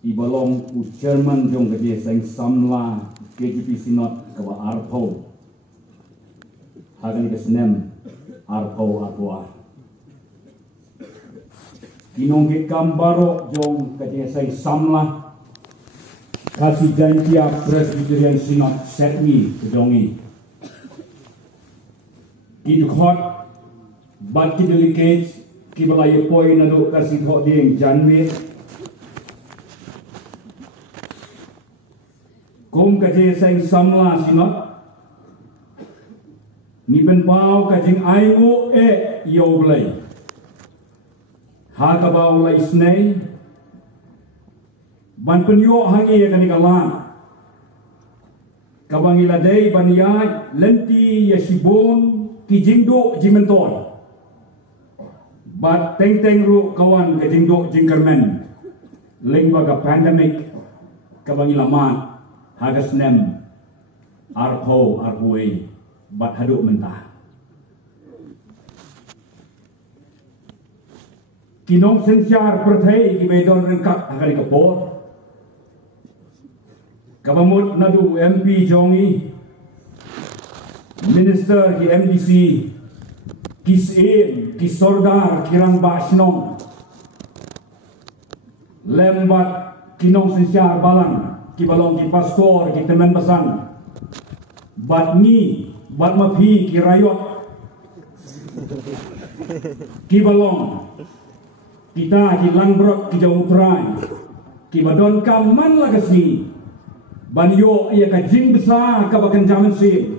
ibalong u chairman jong gede seng samla KGP Sinot kawa arpo hagan kesnem arpo arpoa kinong ke kambaro jong gede seng samla kasih janji Presbyterian Sinot setmi kejongi kidukot bat delicate kibalaya poi nado kasih thok ding janme Kong kaje seng samla Sinot ni ben pau kajing aimu yo blai ha ka bau lai snei ban penyo hangi ya kani kala kabangi ladai ban ya lenti ya sibon ki jingdo jimenton bat teng teng ru kawan ka jingdo jingkermen lingba ka pandemic kabangi lama hagas nem arpo arpoi bat haduk mentah kinong sensyar perthai ki bedon rengkak hakari kapor kabamut nadu MP jongi minister ki MDC kisin ki sordar kirang basnong lembat kinong sensyar balang ki balong ki pastor ki teman pesan bat ni bat mapi ki rayot ki balong kita ki langbrok ki jauh utrai ki badon kaman lagas ni banyo ia ka jing besar ka bakan jaman si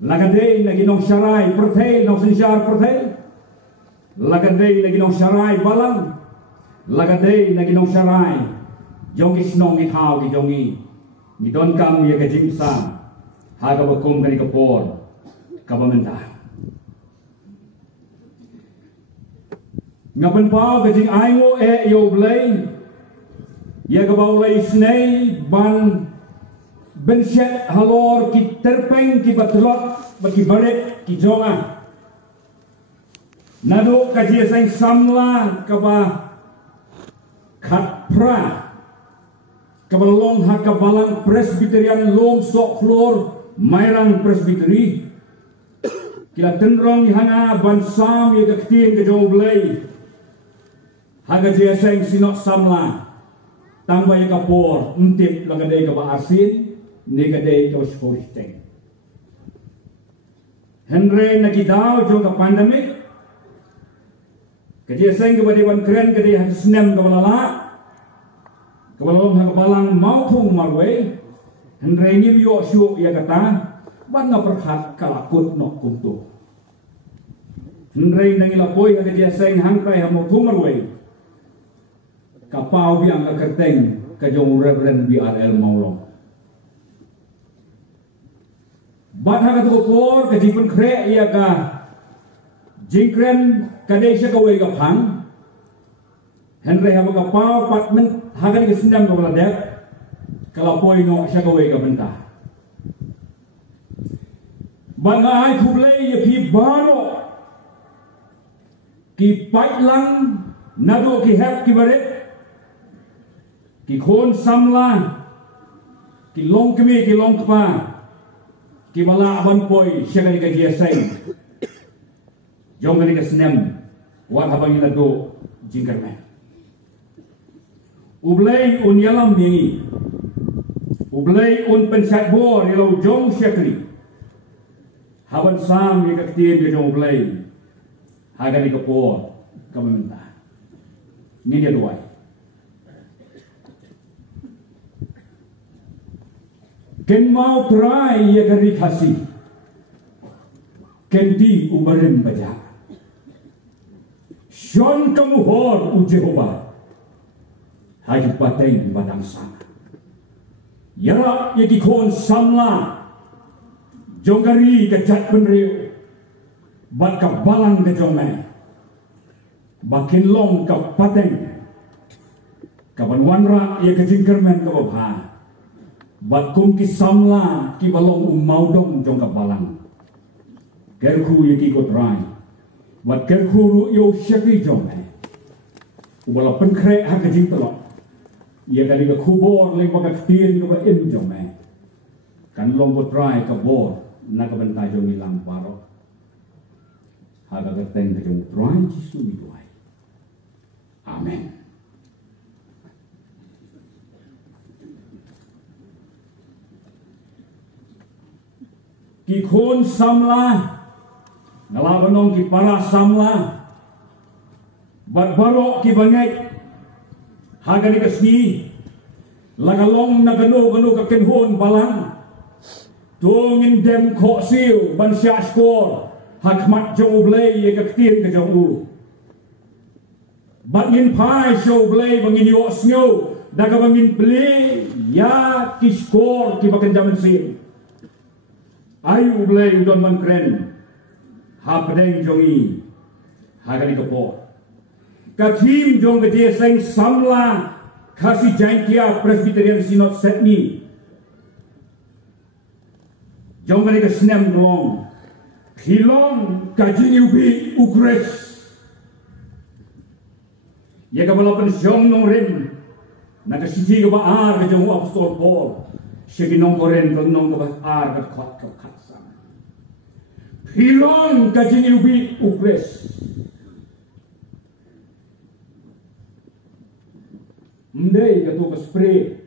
lagadei lagi nong syarai perthai nong sensyar perthai lagadei lagi nong syarai balang lagadei lagi nong syarai jongi snong ni thau ki jongi ni don kam ye ka jimsa ha ka bakum kani ka por ka bamenta ngapen pa ka jing aingo yo blai ye ka bau lai snei ban benset halor ki terpeng ki batlot bagi baret ki jonga nado ka ji seng samla ka ba khat pra kabalong hakabalang Presbyterian long sok floor mairang Presbyteri kila tenrong hanga bansam ye kaktin ke joblay haga jeseng Sinot samla tangba ye kapor untip lagadai ka baasin negadai ka sporisteng Henry nagidaw jong ka pandemic kajeseng ka badewan kren kadai hasnem ka balala kabalong hakabalang mautung marwe Henry ni yo syuk ya kata ban nga perhat kalakut nok kuntu Henry nangilapoi haka dia seng hangkai hamautung marwe kapau biang ka kerteng ka jong Reverend BRL Maulong bat haka tukopor ka jipen kre ya ka jingkren kadai siya kawai ka pang Henry hama kapau patmen hagan ke sendam ke beladek kalau poi no siya kawai ka benta banga ay kublay ya pi baro ki paitlang nado ki hep ki barit ki khon samla ki long kemi ki long kpa ki bala aban poi siya ka giaseng jong ka sendam wat habang ilado jingkermen Ublay un yalam bingi Ublay un pensat bor yalau jong syakri haban sam ye kaktin ye jong ublay haga ni kapor kamenta ni dia duai ken mau try ye gari khasi ken di ubarem baja shon kamu hor u Jehova Haji pateng badang sana yara ye ki khon samla jongari ke jat penriu bat ka balang ke jongme bakin long ka pateng ka banwanra ye ke jingkermen ka babha bat kum ki samla ki balong maudong jong ka balang kerku ye ki kotrai bat kerku ru yo syaki jongme ubala penkrek ha kajing telok ia kali ke kubor leng baka ketir ke ba em jong kan long bot try ka bor na ka bentai jong ilang paro ha ka teng ke jong try jisu itu ai amen. Ki khon samla ngalabanong ki para samla bat barok ki bangai hagani kasni lagalong nagano ka kenhon balang tungin dem kho siu ban sya skor hakmat jong blay ye ka ktin ka jong u bat ngin pai show blay bangin yo snyo daga bangin play ya ki skor ki bakan jaman sin ayu blay udon man kren ha pedeng jongi hagani ka po ka team jong ke dia seng samla kasi jangkia Presbyterian Synod Sydney jong ka snem long hilong ka jini ubi ukres ya ka balapan jong nong rim na ka siji ka baar ka jong apostol Paul siya nong koren ka nong ka baar ka katsa hilong ka jini ubi ukres Mendai ka tu ka spray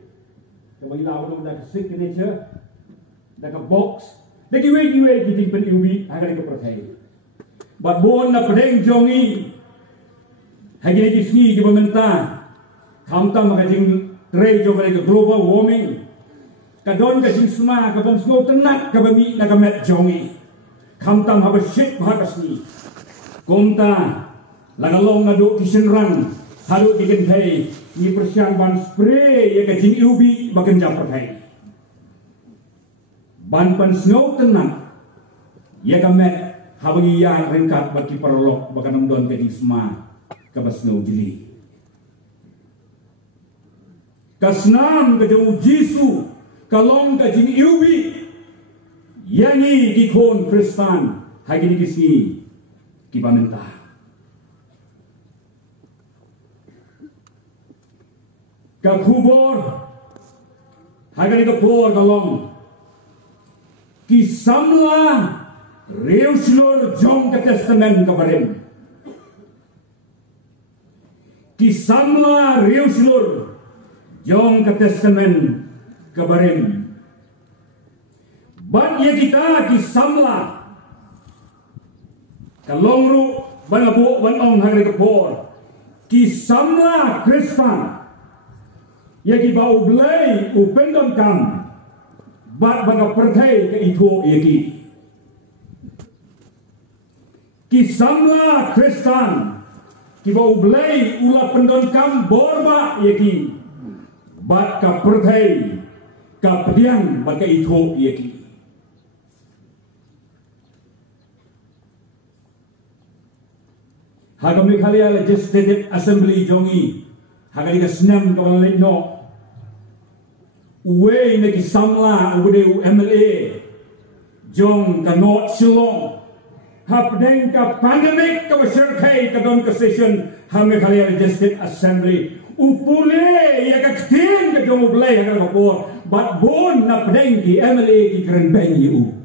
ka bagilaw nang da signature da ka box da ki we ki ting pen ubi agar ka perthai bat bon na pedeng jongi hagi ki sni ki pementa thamta ma jing tray jong ka global warming ka don ka jing sma ka bom snow tenat ka bami na ka met jongi thamtam ha ba shit ha ka sni komta lagalong na do kisenrang haru bikin thai ni persian ban spray ya ka jing ubi bakan jam perthai ban pan snow tenang ya ka met habagi yang rengkat bagi perlok bakan namdon ka jing sma ka bas snow jili ka snam ka jong jisu ka long ka jing ubi yani di kon kristan hagi di kisni ki pamenta ka kubor hagani ka por galong ki samla reuslor jong ka testament ka barim ki samla reuslor jong ka testament ka barim ban ye kita ki samla ka longru ban abu ban ong hagani ka por ki samla kristan yaki bau blay upendon kam bat baga perthai ke itho yaki ki samla kristan ki bau blay ula pendon kam borba yaki bat ka perthai ka pediang baga itho yaki Hagami Khalia Legislative Assembly jongi hagani ka snem ka walay no uwe na ki samla ude MLA jong ka not silong hapdeng ka pandemic ka serkai ka don ka session hame Khalia Legislative Assembly upule ya ka ktin ka jong ublay ka por but bon na pdeng ki MLA ki kren ben yu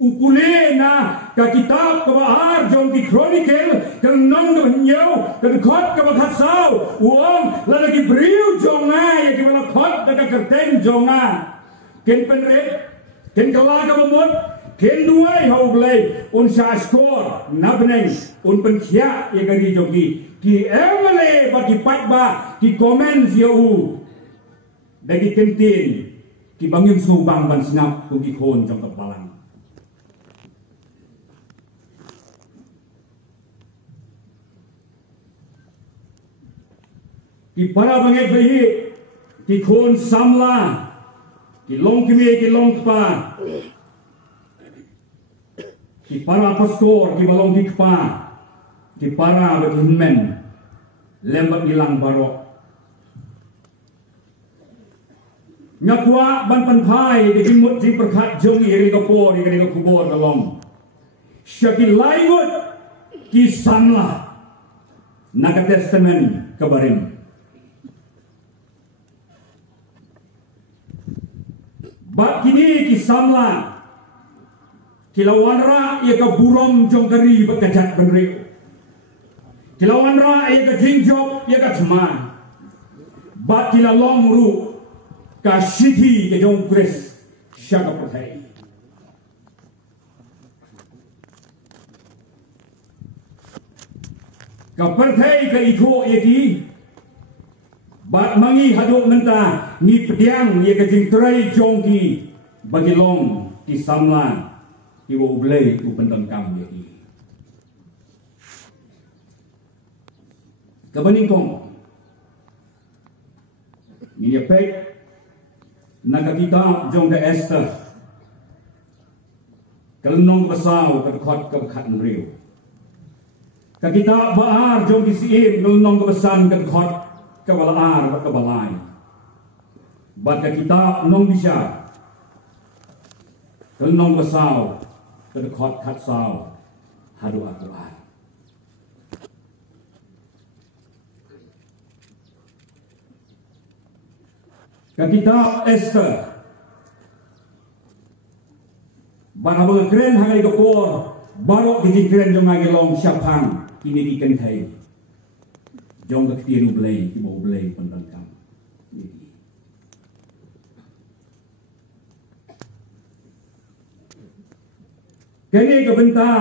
upule na ka kitab ka bahar jong ki chronicle kan nong ka nyaw kan khot ka bakhat saw uong la ki briu jong nga ya ki wala khot da ka kerten jong nga ken penre ken kala ka bomot ken duai ho blai un sa skor na beneng un penkhia ya ka ri jong ki emale ba ki pat ba ki comments ya u da ki kentin ki bangim subang ban snap ku ki khon jong ka balang ki para bangai bayi ki khon samla ki long kimi ki long pa ki para pastor ki balong ki pa ki para bagi men lembak ilang barok ngakwa ban pan phai ki mut ji perkhat jong iri ka po ni ka kubor ka long syaki laigut ki samla naga testament kabarin. Bak kini kisamla kilawanra ia ka burom jongkari bekajat benreu. Kilawanra ia ka jingjok ia ka thma. Bak kilalong ru ka sithi ke jong kres syaga perthai. Ka perthai ka itho ia ki bat mangi haduk menta ni pediang ia ka jingtrai jongki bagi long ki samla ki wo blai tu pentang kam ia ki. Ka baning kong ni pek naga kita jong da Esther kalnong basau ka khot ka khat riu ka kita baar jong kisiim kalnong ka basan ka khot ka balar ka balai bat ka kita nong bisa kalnong basau ka khot khat sau hadu Al-Quran. Ka kitab Esther bana bang keren hangai dokor baru di keren jong ngai long syapang kini di kentai jong ka tiru blai ki mau blai pentang kam kini ka benta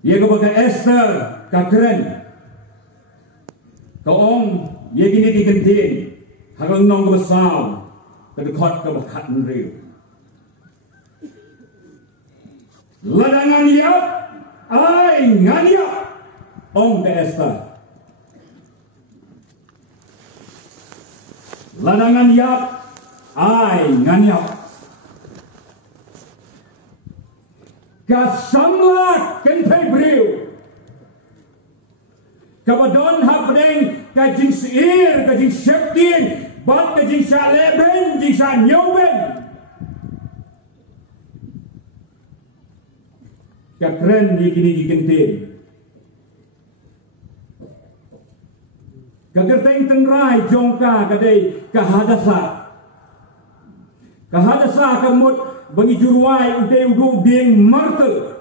ia ka baka Esther ka keren ka ong ia kini di kentin hagang nong ka basau ka dekat ka bakat riu ladangan yap ai ngania ong ka Esther ladangan yap ai ngania ka samla kentai briu ka badon hapdeng ka jing siir ka jing septin bat ka jing sa leben jing sa nyoben ka keren di kini di kentin ka kerteng tengrai jongka kadai ka hadasa ka mut bagi juruai uday udu ding martel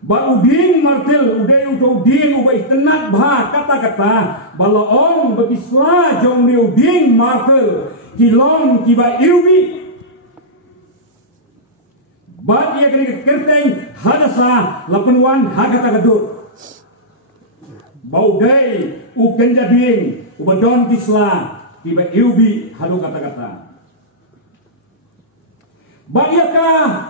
ba uding martel uday udu ding ubay tenat bah kata-kata balaong bagi sla jong ni uding martel kilong kiba iubi bat ia kini kerteng hadasa lapenwan hagata gadur bau day uken jading ubadon kisla kiba iubi halu kata-kata Bayaka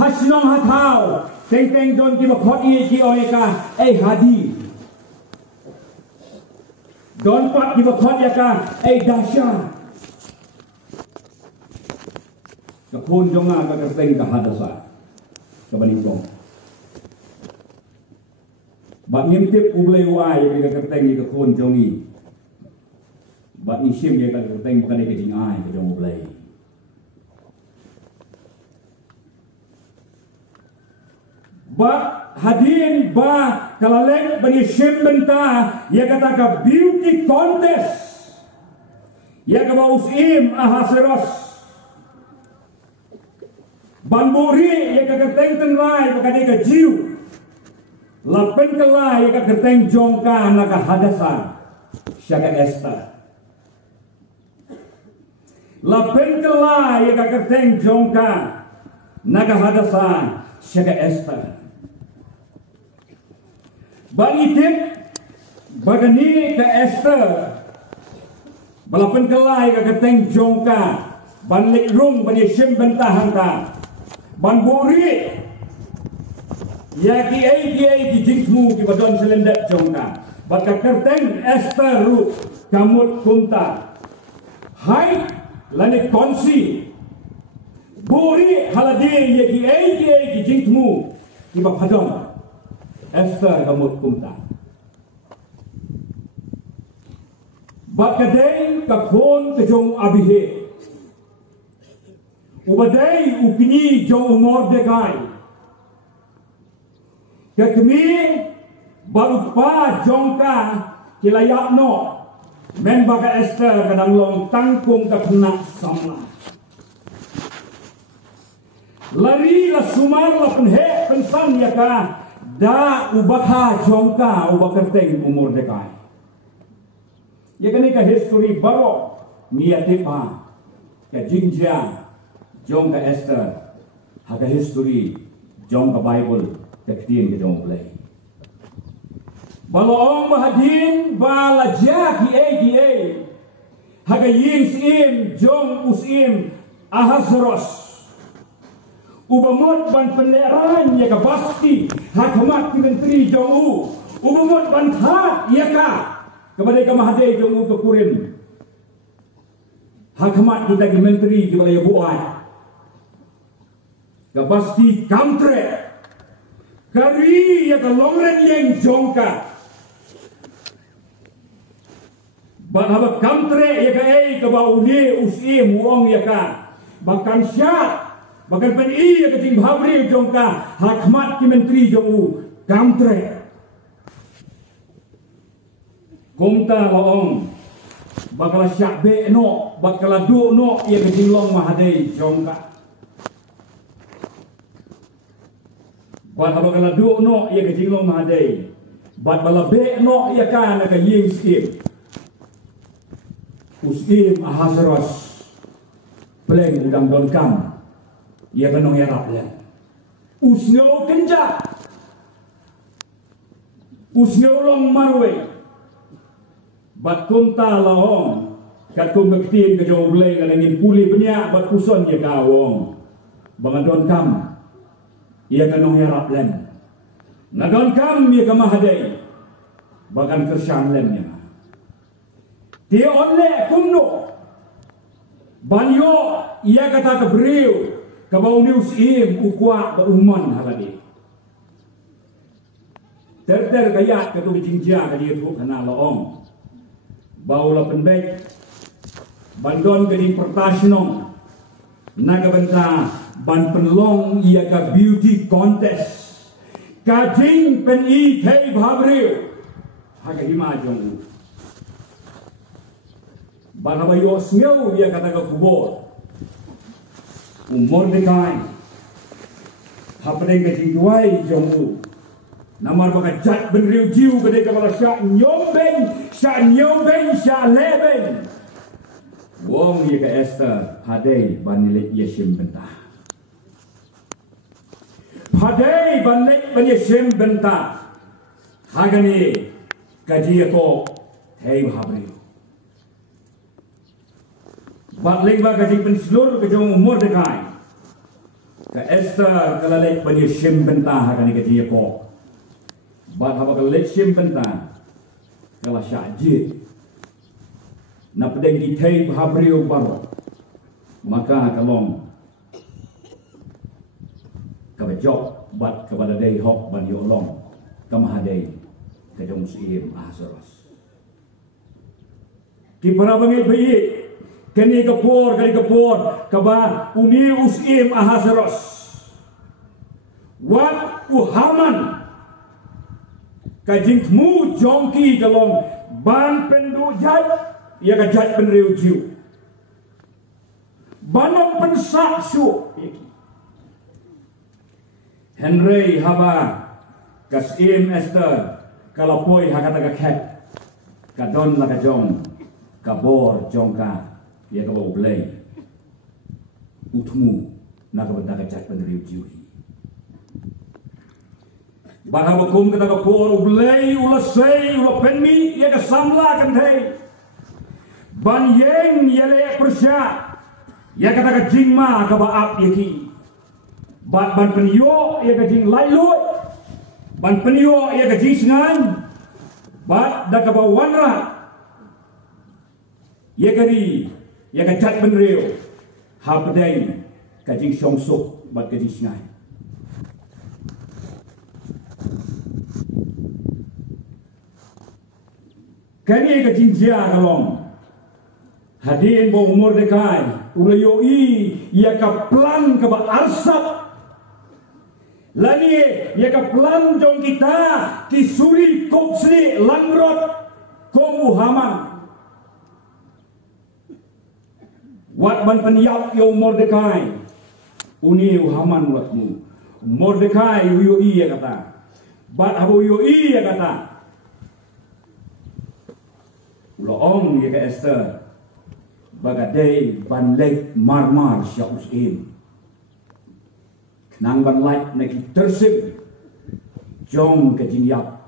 hasinong hatau teng don ki bakhot ie ki oyeka hadi don pat ki bakhot yaka dasya ka khon jonga ka kerteng ka hadasa ka balingkong ba ngimtip ublai wai ka kerteng ka khon jongi ba ni sim ye ka kerteng bakade ka jingai ka jong ublai ba hadin ba kalaleng bani benta ya kata ka beauty contest ya ka ba usim ahasuerus banburi ya ka keteng tenrai bakade ka jiu lapen kala ya ka keteng jongka na ka hadasa syaga Esther lapen kala ya ka keteng jongka na ka hadasa syaga Esther Bangitip bagani ke Esther balapan kelai ke keteng jongka banlik rung bani sim bentahan ta banburi ya ki ki jingmu ki badon selendak jongka baka keteng Esther ru kamut kunta hai lani konsi buri haladi ya ki jingmu ki badon Esther kamut kumta. Bakadei kakon kejong abihe. Ubadei ukini jong Mordekai. Kakmi baru pa jongka kilayak no men baga Esther kadang long tangkung ka penak sama lari la sumar la penhe pensam ya ka da ubah jongka ubah kerteng umur dekai ya kani ka history baro niatipa ka jinja jongka Esther haga history jongka Bible ka ketien ke jong play balong bahadin balaja ki haga yin sim jong usim Ahasuerus ubamot ban penleran ya ka pasti hakamat menteri jong ubamot ban hat ya ka kepada ka mahade jong ke kurin hakamat kita ki menteri ki balaya buat ka pasti kamtre kari ya ka longren yang jongka ban haba kamtre ya ka ka baune usim wong ya ka bahkan syat bahkan PNI yang keting Bhabri jongka hakmat ki menteri jong kamtre komta laong bakal syakbe no bakal du no yang keting long mahadei jongka bat bakal du no yang keting long mahadei bat balabe no ya kan ka ying skim usim Ahasuerus pleng udang don kam ia kenong yarap ya usnyo kenja usnyo long marwe bat kunta laong kat kum bektin ke jong bleng ngin puli benya bat kuson ya kawong bangadon kam ia kenong yarap len nadon kam ia kamahadei bahkan kersyam lemnya dia onle kumno banyo ia kata kebriu kabau news im ukwa beruman haladi ter kaya ketu jinja ka dia tu kana laong bau la penbek bandon keding pertasno naga benta ban penlong ia ka beauty contest kajing PNI thei Bhabri haga hima jong banabayo sneu ia kata ka kubor umur dekai hapdeng ke jingwai jong namar baka jat ben riu jiu ke deka bala syak nyombeng syak leben wong ye ke Esther hadei banilet yeshim bentah hadei banilet yeshim bentah hagani kaji ko hei Bhabri Batling ba kaji penselur ke jong umur dekai ke Esther kalalek bani shim bentah kani kaji ko bat haba kalalek shim bentah kala syajid na pedeng di thei Bhabri baro maka kalong kabajok bat kepada dei hok ban yolong kamahadei ke jong sim Ahasuerus ki para bangi bayi kani kapor kaba uni usim Ahasuerus wat uhaman kajingmu jongki kalong ban pendu jat ia ka jat penriu jiu banom pensak su Henry haba kasim Esther kalapoi hakata ka khet kadon la ka jong kabor jongka ia ka bau blay utmu na ka benda ka jat penriu jiu Barang hukum kata ka por blay ulasay ula penmi ia ka samla kan thei ban yeng yele persya ia kata ka jingma ka baap yaki ban penyo ia ka jing lailoi ban penyo ia ka jing sengan bat da ka bawanra ia kari ia ka jat penriu habdeng ka jing songsuk bat ka jing sengan kani ka jinjia kalong hadin bo umur dekai ulayoi ia ka plan ka ba arsap lani ia ka plan jong kita ki suri sini langrot komu Haman. Wat ban peniap yo Mordekai. Uni Haman watmu. Mordekai yo iya kata. Bat abo yo iya kata. Loong ya ke Esther. Bagadai ban lek marmar syaus im. Nang ban light nak tersib. Jong ke jing yap.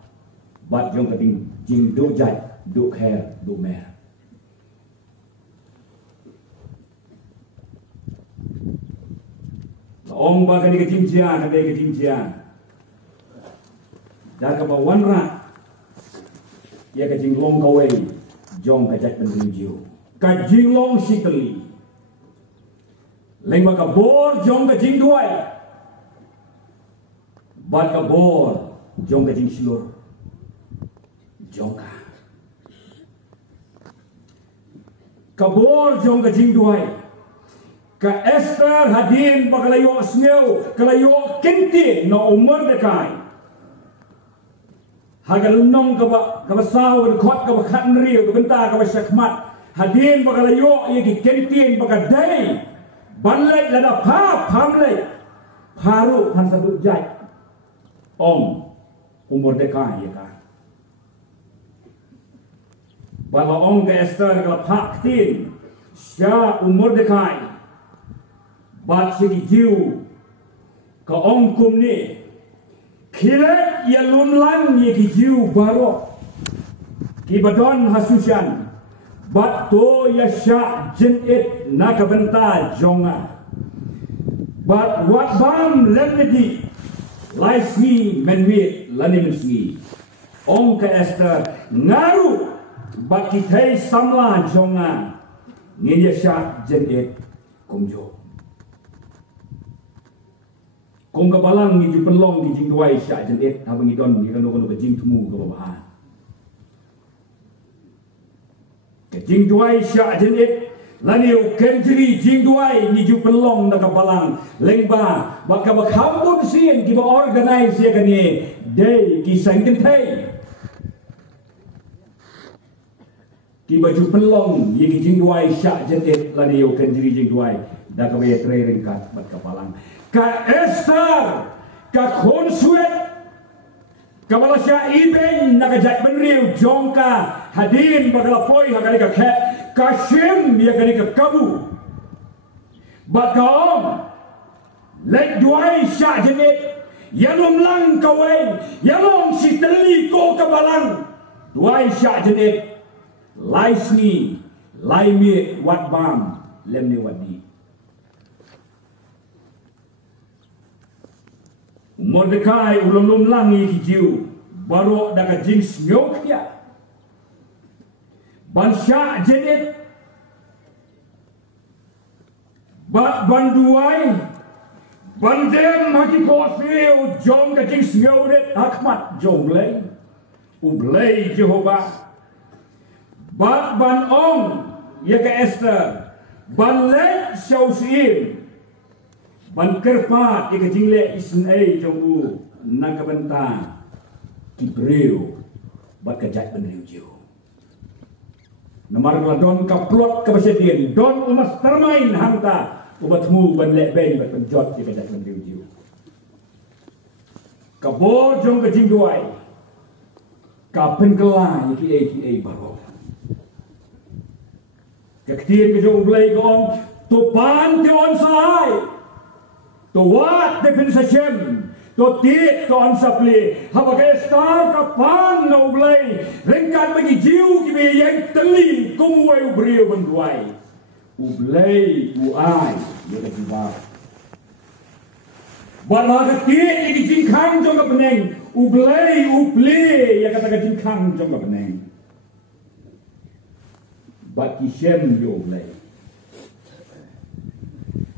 Bat jong ke jing do jat do khair do mer. Om ba kani ke jinjian ada ke jinjian. Dah ke bawan rat. Ya ke jing long kawai. Jong ke jat pendiu. Ka jing long sikeli. Leng ba ka bor jong ke jing duai. Bat ka bor jong ke jing silur. Jong ka. Ka bor jong ke jing duai. Ka Esther hadin bakalayo sneu kalayo kinti no Mordekai hagal nong ka basaw khot ka khan riu ka benta ka shakmat hadin bakalayo yegi kinti bakadai banlai lada pha phamlai pharu phan sabut jai om Mordekai ya ka bala om ka Esther ka phak tin sya Mordekai bat segi jiu ka ongkum ni kilat ya lunlang ye ki jiu baro ki badon hasusyan bat to ya sya jenit nak benta jonga bat wat bam lemedi laisni menwit lanimsi ong ka Esther ngaru bat ki thai samla jonga ngin ya sya jenit kumjo kong ka balang ni penlong di jing duai sya jenit abang idon ni kanu ke jing tumu ke babahan ke jing duai sya jenit laniu kenjri jing duai ni ju penlong na ka balang lengba baka bakhambun sien ki ba organize ya kani day ki sangken thai ki baju penlong ye ki jing duai sya jenit laniu kenjri jing duai da ka be tre ringkat bat ka balang ka Esther, ka konsuet, ka malasya ibeng nakajat benriu jongka hadin bagalapoi hakani ka khet, ka shim yakani ka kabu. Bat kaom, lek duai sya jenit, yalom lang kawai, yalom si teli ko kabalang, duai sya jenit, laisni, laimi wat bam, lemni wadi. Mordekai ulum langi ki jiu baro daga jings nyok ya ban sya jenit bat banduai bandem haki koseu jong ka jings nyoret akmat jong lei ublei Jehovah bat ban ong ya ka Esther ban lei syausim ban kerpat ika jingle isnai jongbu nakabenta kibreu bat kajat benriu jiu namar don kaplot kabasedian don umas termain hangta ubatmu ban lek ben bat penjot ika kajat benriu jiu kabor jong ka jing duai ka penkela iki baro kaktian ke jong blai gong to pan te on sai to wat de pin sachem to tit to ansapli habaka star ka pan no blai rengkan bagi jiu ki be yang teli kumwai ubriu benduai ublai uai ye ka jiwa bala ka tit ki jingkhang jong ka peneng ublai uple ya kata ka jingkhang jong ka peneng bat ki shem yo ublai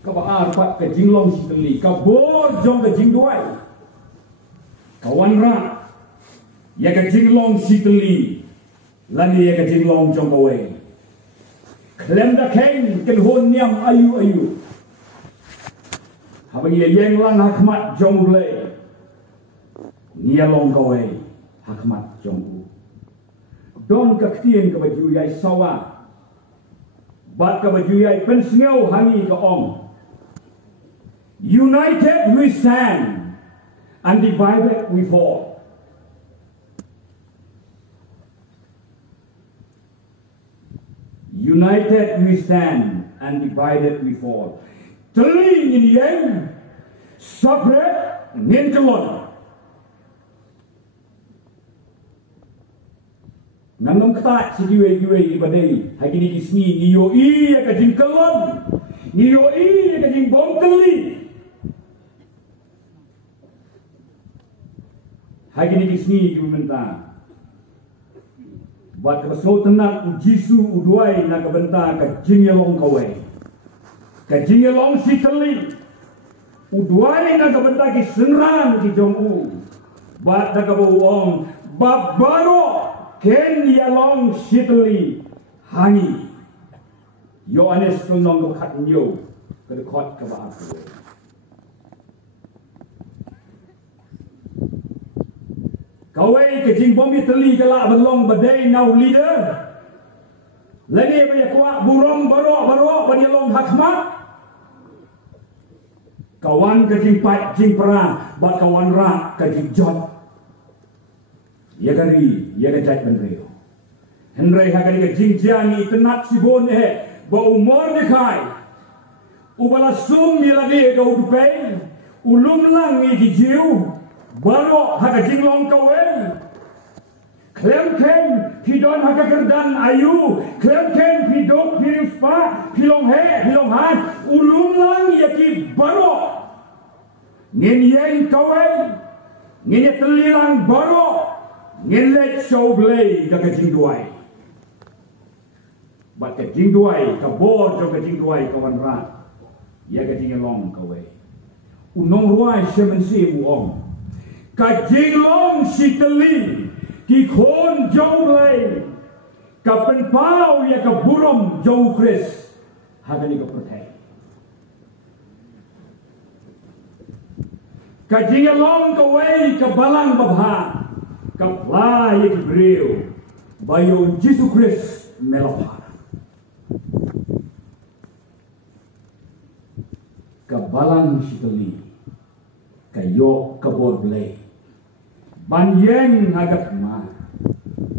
ka ba arpat ka jinglong siteli ka bor jong ka jing duai kawan ra ya ka jinglong siteli lani ya ka jinglong jong ka wei klem da ken ken hon niam ayu habang ye yeng lang hakmat jong blai nia long ka wei hakmat jong u don ka ktien ka baju yai sawa bat ka baju yai pensngeu hangi ka ong. United we stand, and divided we fall. United we stand, and divided we fall. Teling in yang separate ngin kelon. Nanong kata si diwe ibadai hari ni kisni niyo i ka jing kelon, niyo i ka jing bom teli. Hari ni kisni diminta buat kesau tenang ujisu uduai nak benta ka jingelong kawai ka jingelong si teli uduai nak benta ki senran ki jongku buat nak bawong babaro ken yalong si teli hangi Yohanes tunong ko kat nyo ka dekot ka ba aku. Kawai ke jing bomi teli galak belong badai now leader. Lagi banyak kuat burung barok banyalong hakmat. Kawan ke jing pat jing perang, bat kawan rak ke jing jot. Ya kari, ya kejat benrio. Henry hakari ke jing jani tenat sibon ba umur dekai. Ubala sum miladi ke udupai, ulum lang ki jiu. Baru haka jinglong kawai, klem ken pidon haka kerdan ayu, klem ken pidok piruspa, pilong han, ulum lang yaki baru, ngin yen kawai, ngin telilang baru, ngin let show blay haka jingduai, bat ka jingduai kabor jo ka jingduai kawan rat, ya ka jinglong kawai, unong ruai semensi buong. Ka jinglong si teli ki khon jauh lay ka penpau ya ka burom jauh kris hagani ka pertai ka jinglong ka way ka balang babha ka play ki breu bayo Jesus Christ melapha ka balang si teli ka yo ka bor blay ban yen agak ma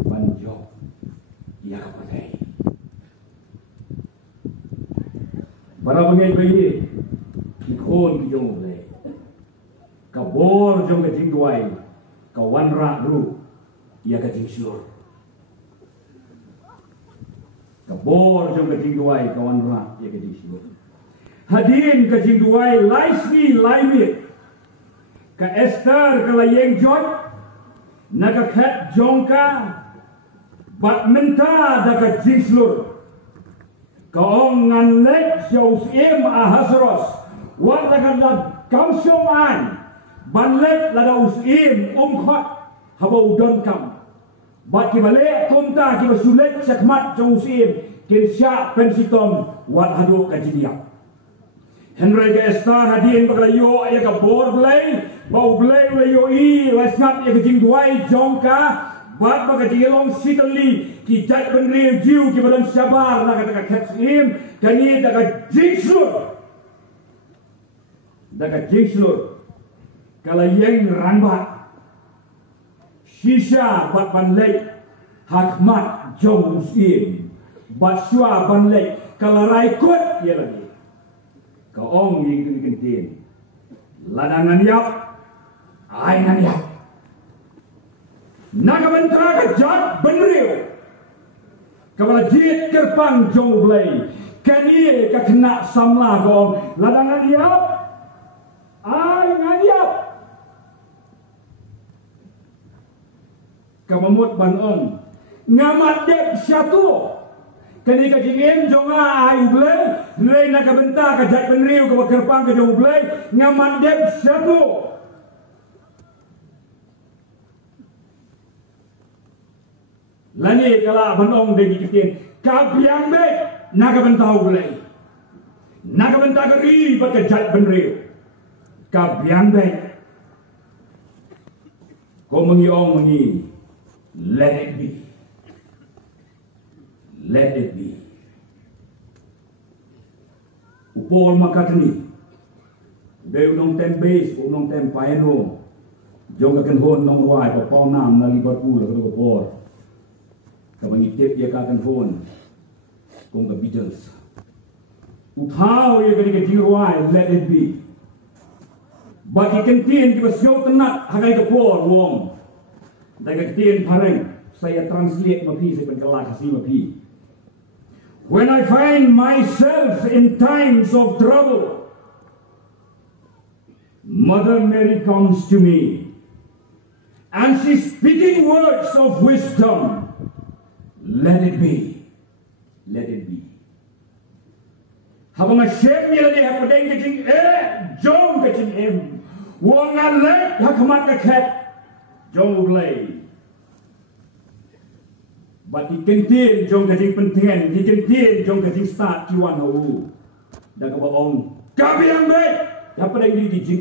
ban jo ya kapai bara bangai bayi ikon ki jong le kabor jong ka jing duai ka wan ra ru ya ka jing syur kabor jong ka jing duai ka wan ra ya ka jing syur hadin ka jing duai laisni laimit ka Esther ka layeng jot nagakat jongka bat menta daga jingslur kaong nganlek siaus im ahasros wat daga kamsongan banlek lada usim khot haba udon kam bat kibale kumta kibasulet sakmat jausim kinsya pensitom wat hadu kajidiak Henry ke Esther hadin baglayo ay ka bor blay bau blay layo i wasnap ya jing duai jongka bat baga jilong sitali ki jat benri jiu ki badan sabar na kata katsim kani daga jingslur kala yang ranbat shisha bat banlek hakmat jong usim bat syua banlek kala raikut ya lagi kaong yang kentin ladangan yap ai nan yap naga bentra ka jat benriu kabala jit kerpang jong blay kani ka kena samla kaong ladangan yap ai nan yap kamamut banong ngamat dek syatu kani ka jingem jonga ai blay lay na kabenta ka jat benriu ka kerpang ka jong blay ngamat dek syatu lani kala banong degi kitin kabiang be naga bentau bulai naga benta keri baka jat benriu kabiang be ko mengi let it be let it be. Paul McCartney, they don't tem bass, don't tem piano. Jong akan hon nong ruai pa Paul Nam na Liverpool ko por. Kabang itip dia akan hon kung the Beatles. Uthaw ye kani ke ruai, let it be. But he can tien ki basyo tenat hagai ke por wong. Dai ke tien pareng saya translate mapi saya penkelak kasi mapi. When I find myself in times of trouble, Mother Mary comes to me and she's speaking words of wisdom. Let it be. Let it be. Habang asyem niya lagi hapadeng kacing jom kacing wong alek hakamat kaket jom ulay. But he kentin jong kacing pentingan, he kentin jong kacing start kiwan hau. Dah kaba ong kabi yang baik hapadeng di kacing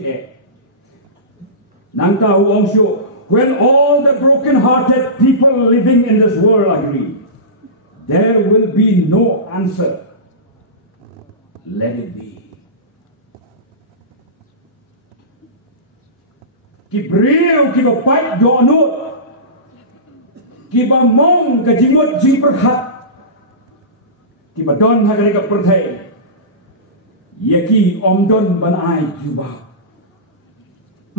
Nang tahu ong syo, when all the broken-hearted people living in this world agree, there will be no answer. Let it be. Ki beriu ki bapai do anut, ki ba mong ka jimut jing perhat, ki ba don hagari ka perthai, yaki om don banai juba,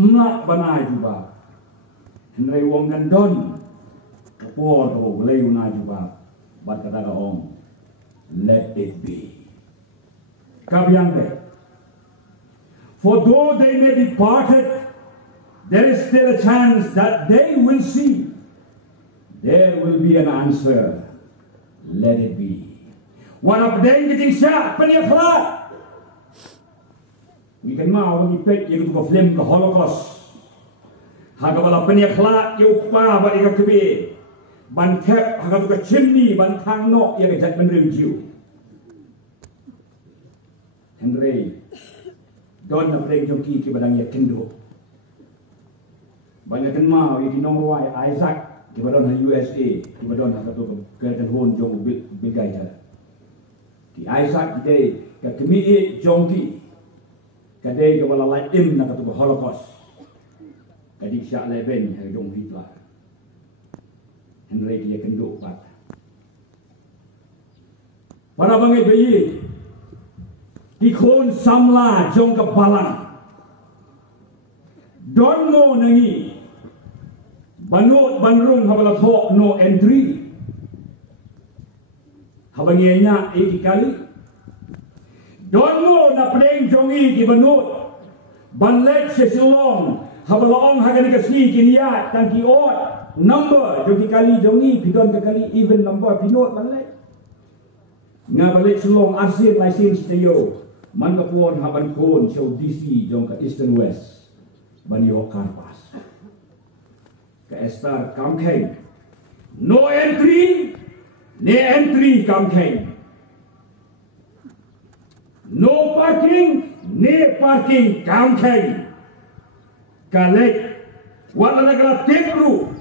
mlak banai juba, henry wong kan don, kapor kau boleh unai juba, bat kata ka om, let it be. For though they may be parted, there is still a chance that they will see. There will be an answer. Let it be. One of them getting shot, penyaklat. Ikan mau ngipet yang tu film ke Holocaust. Haga bala penyaklat yang upah balik ke kebe. Ban kep haga tu ke chimney ban tang nok yang kejat menerima jiu. Henry, don na preng jongki ki badang ya kendo. Banyak kan mau iki nong ruai Isaac ki badon ha USA, ki badon ha katu kerkan hon jong bilgai ja. Ki Isaac ki ka kemi jongki. Ka dei ka bala lai im na katu Holocaust. Ka dik sya leben ha jong Hitler. Henry ki ya kendo pat. Para bangai bayi di kon samla jong kepalang don mo nangi banut banrung habala thok no entry habangnya kali don mo na pleng jongi ki banut banlet sesilong habala ong hagani kasni kinia tangki ot number jongi kali jongi pidon kali even number pinot banlet ngabalik selong arsir license tayo man kapuan haban kon show DC jong ka Eastern West banyo karpas ka estar kamkeng no entry ne entry kamkeng no parking ne parking kamkeng kalek wala nagala tepru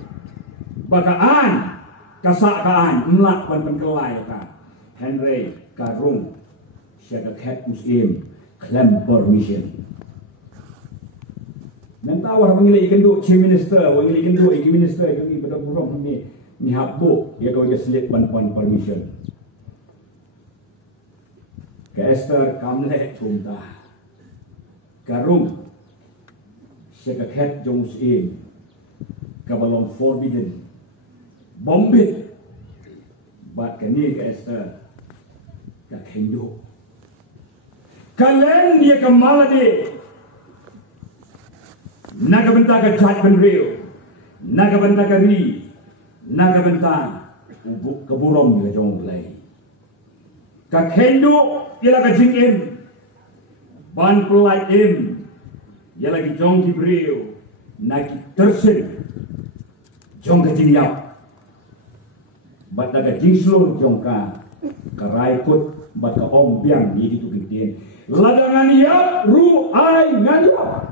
bagaan kasakaan mlak ban penkelai ka Henry karung siya cat musim claim permission. Nang tawar mengilai ikan do chief minister, mengilai ikan do iki minister iki pada burung ni habuk ya do dia slip ban permission. Ke Esther kamle chumta. Karung siya cat jong musim kabalong forbidden bombit bat kani ke Esther ka Hindu. Kalen dia kemalade naga benta ke jat penreo naga benta ke ri naga benta ke burom dia jong play ka kendo dia ka jingim ban pelai im dia lagi jong ki breo naki tersen jong ke jingyap bat naga jingslo jong ka karai kut bat ka om biang di tu gitien ladangan yap ru ai ngan yap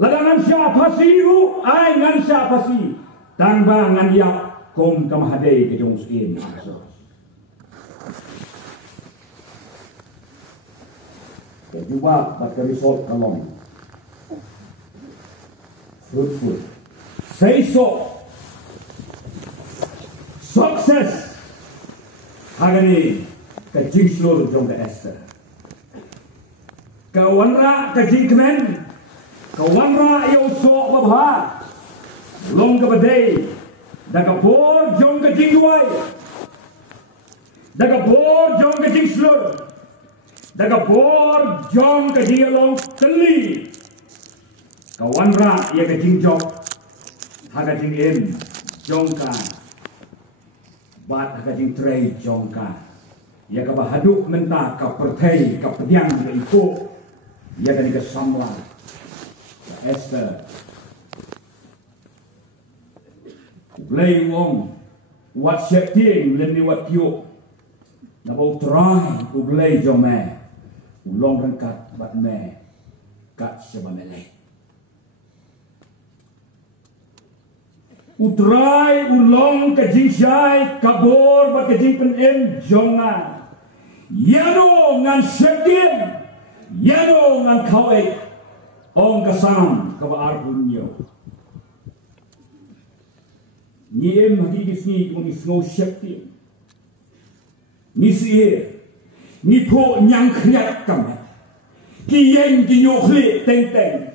ladangan siapa si ru ai ngan siapa si tangba ngan yap kom kamahade ke jong skim. Juga bat result kalong. Fruitful. Say so. Success. Hagani ke jing seluruh jong ke Esther. Kawanra ke jing kemen. Kawanra yo sok babha. Long ke badai. Daga bor jong ke jing duai. Daga bor jong ke jing seluruh. Daga bor jong ke jing long keli. Kawanra ya ke jing jong. Haga jing im jong ka. Bat haga jing trei jong ka. Ya ka bahaduk menta ka perthei ka pediang ke itu. Ya ka samla. Esther. Play wong wat setting len ni wat yuk. Na bau try uglay jong me. Ulong rengkat bat me. Kat sebamele. Utrai ulong ke jingsai kabor bat ke jing penem jonga. Yano ngan setting. Yano ngan kawek. Ong kasam ka arpunyo. Ni em hagi disni kung snow setting. Ni siye. Ni po nyang kriat kami. Ki yen ki nyokli teng teng.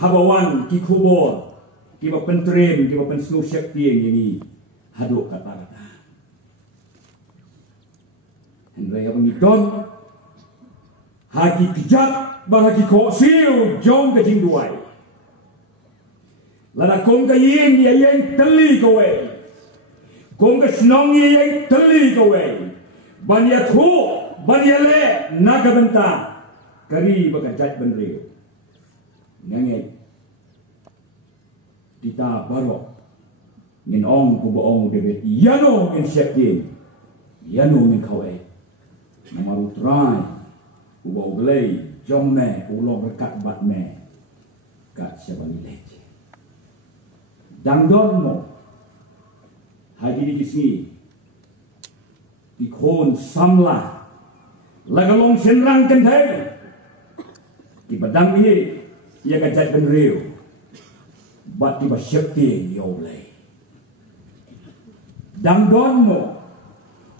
Habawan ki kubor. Ki ba pentrem, ki ba pen snow setting yang haduk kata-kata. Hendra yang mengidon. Hagi kejat bahagi kosil jom ke jing duai. Lada kong ke yin ya yen teli kowe. Kong ke senong ya yen teli kowe. Ban ya thu, ban ya le naga benta. Kari baka jat benreu. Nangay. Kita barok. Nin ong ku boong debet. Yano ngin septin. Yano ngin kowe. Namaru try. Ubau belai, jom me, ulong rekat bat me, kat siapa nilai. Dangdon mo, haji di sini, ikon samla, lagalong senrang kentai, di badang ini, ia kajat benriu, bat tiba syekti yo belai. Dangdon mo,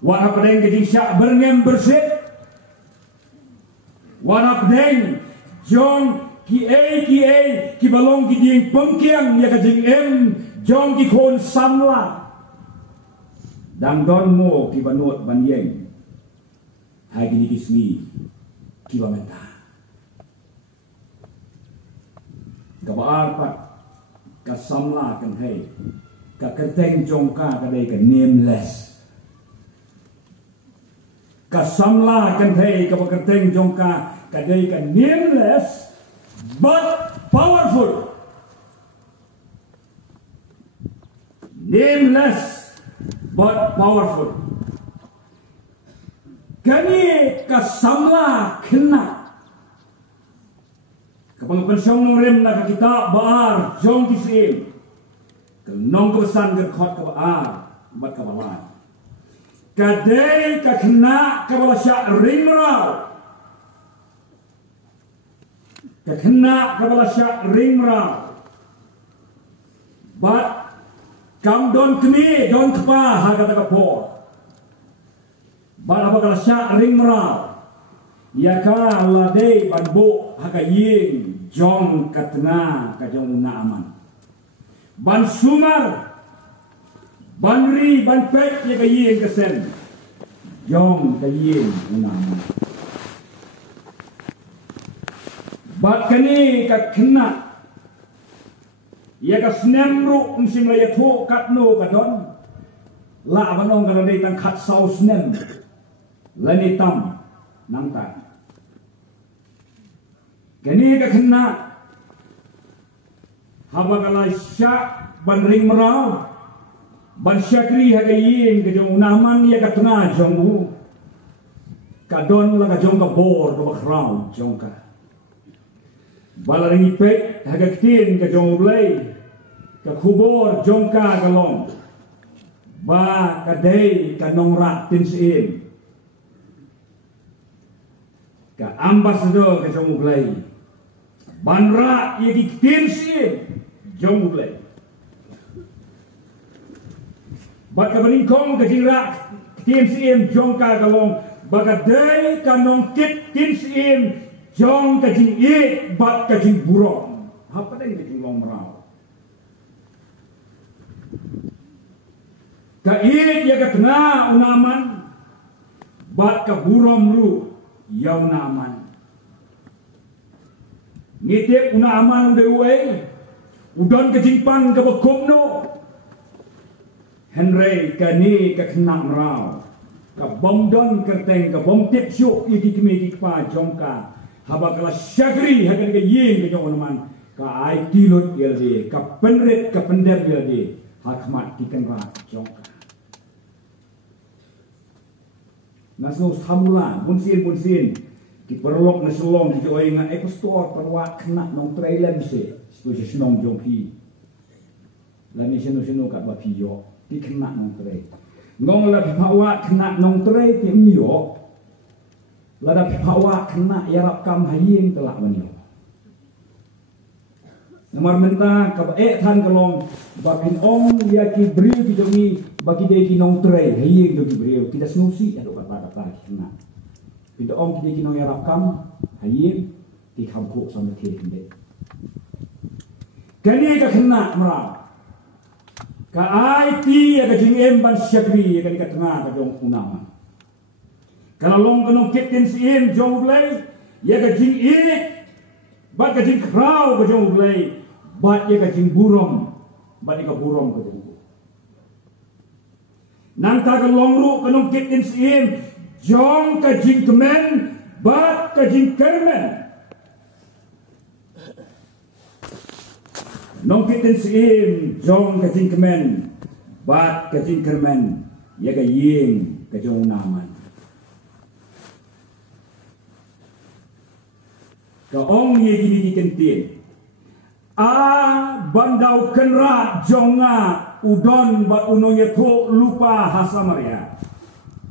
wah apa yang kejing syak berngem bersih. Wanap deng jong ki balong ki ding pengkiang ya ka jing em jong ki kon samla dang don mo ki banot banyeng hai gini kismi ki bamenta ka baar pat ka samla kan hai ka kerteng jong ka dei ka nameless Kasamla kan thay kapakerteng jongka kadai ka nameless but powerful. Nameless but powerful. Kani kasamla kena. Kapag pensyong rem na kita baar jong kisim. Kenong kebesan gerkot ke baar bat kabalan. Kadai kakena kabalasya ringrau. Kakena kabalasya ringrau. But kam don kemi don kepa haga takapor. But apa kabalasya ringrau. Yaka ladai banbo haga ying jong katena kajong una aman. Ban sumar. Banri ban pek ya kayeng kesen. Jong kayeng unam. Bat kani ka kena. Ya ka snemru umsim la ya tho katno kadon. La banong ka dei tang khat sau snem. Lani tam nang ta. Kani ka kena. Habagala sya ban ring merau. Ban syakri haga yin ke jong naman ya ka tengah jong bu. Kadon la ka jong ka bor ka bakrau jong ka. Bala ring ipek haga kitin ke jong ulay. Ka kubor jong ka galong. ba kadai ka nongrat tin sim ka ambassador ka jong ublay banra ye ki tin sim jong ublay ba ka beningkong ka jingrak tin sim jong ka galong ba kadai ka nong kit tin sim jong ka jing ik ba ka jing burong apa dai ka jing long merau ka ik ya ka tena unaman ba ka burom ru yaw na aman ngitip una aman udah uai udon ke jingpang ke bekomno Henry kani ke kenang rau ke bom don kerteng ke bom tip syuk iki kemi pa jongka haba kala syagri hagan ke yin ke jong aman ke ai tilut yelde ke penret ke pendem yelde hakmat kikenra jongka Nasno samulan bunsin ki perlok na selong di joy nga ekostor perwat kena nong trailer se setuju senong jongki lami seno kat bapi yo ki kena nong tray ngong la pawat kena nong tray ti myo la da pawat kena yarap kam haying telak manyo Nomor mentah ka than kalong bapin ong ya ki briu ki jongi bagi de ki nong tray haying do ki briu kita snusi ado kata kena pintu ong kita ki nong yarap kam haying ki khamku sama the hinde kani ka kena mara ka IT ya ka jing emban syakri ya ka tengah ka jong unama kalau long kanong kitin sim jong blai ya ka jing ik bat ka jing krau ka jong blai bat ya ka jing burom bat ka burom ka jong nang ta ka long ru kanong kitin sim jong ka jing kemen bat ka jing kermen nong kitin sim jong ka jing kemen bat ka jing kermen ya ka ying ka jong naman ka ong ye gini di kentin a bandau kenra jonga udon ba uno ye to lupa hasamaria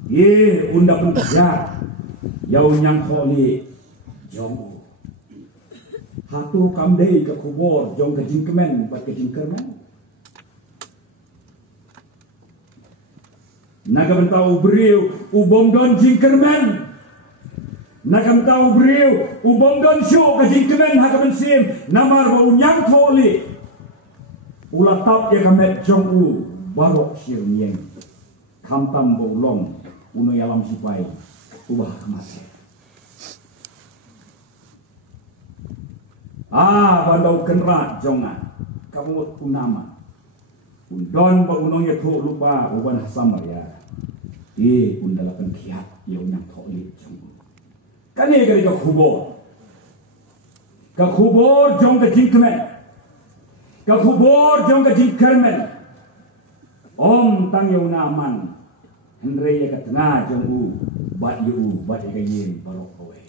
ye unda penja yau nyang kholi jong hatu kamdei ka kubor jong ka jingkemen ba ka jingkermen naga bentau beriu ubom don jingkermen nakam tahu beriu ubom don show ka jingkemen hakamen sim namar ba unyang tholi ula tap ya kamet jong u barok sir nyeng kamtam bo long uno yalam sipai ubah kemase bandau kenra jonga kamu unama undon ba uno ya tho lupa uban samar ya undalakan kiat ya unyang tholi jong kani ka kubur jong ka jingkemen ka kubur jong ka jingkermen om tang yo naman henre ya ka tengah jong u bat yu bat ka yin barok away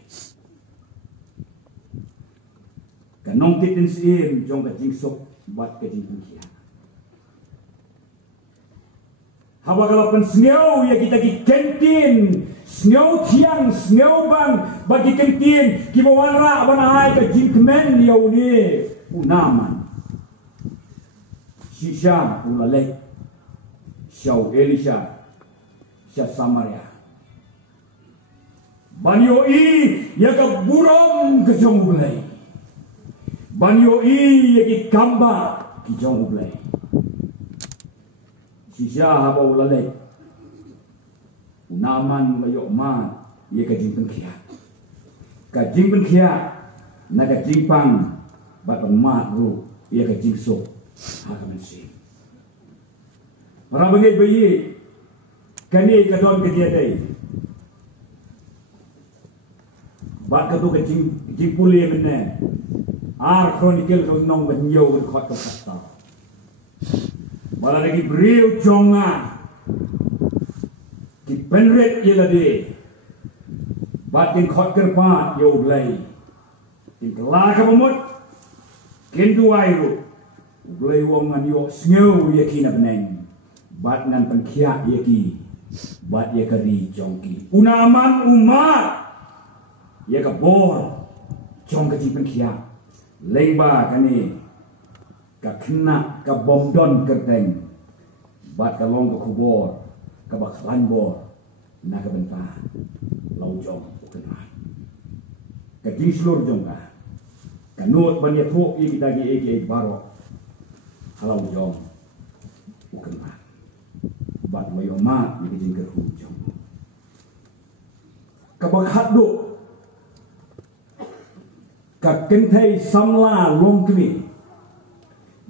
ka nong titin sim jong ka jingsok bat ka jingkia haba kalapan sneo ya kita ki kentin sneo tiang sneo bang bagi kentin ki bawanra banahai ka jingkemen yau ni unaman shisha ulalek syau elisha sya samaria banyo i ya ka burom ke jong ulai banyo i ya ki kamba ki jong ulai shisha haba ulalek unaman layok ma ye ka jing pengkia ka jing pengkia na ka jing pang ba ka mat ru ye ka jing so ha ka men si para bangai bayi kani ka don ka dia dai ba ka tu ka jing puli men ar chronicle ro nong ban yo ka khot ka kasta bala lagi beriu jonga ki penret ye lade bat kin khot kerpa yo blai kin kala ka bomot kin duai ru blai wong man yo sneu ye kina beneng bat ngan penkiak yaki bat ye kari jongki unaman umat ye ka bor jong ka ji penkiak lengba kani ka kena ka bomdon kerteng bat ka long ka kubor ka baklan bor na ka benta lau jong ukena ka jing seluruh jong ka nut ban ye thok ye kita gi baro halau jong ukena bat mayo mat ye jing kerhu jong ka bakhat do ka kenthai samla long kmi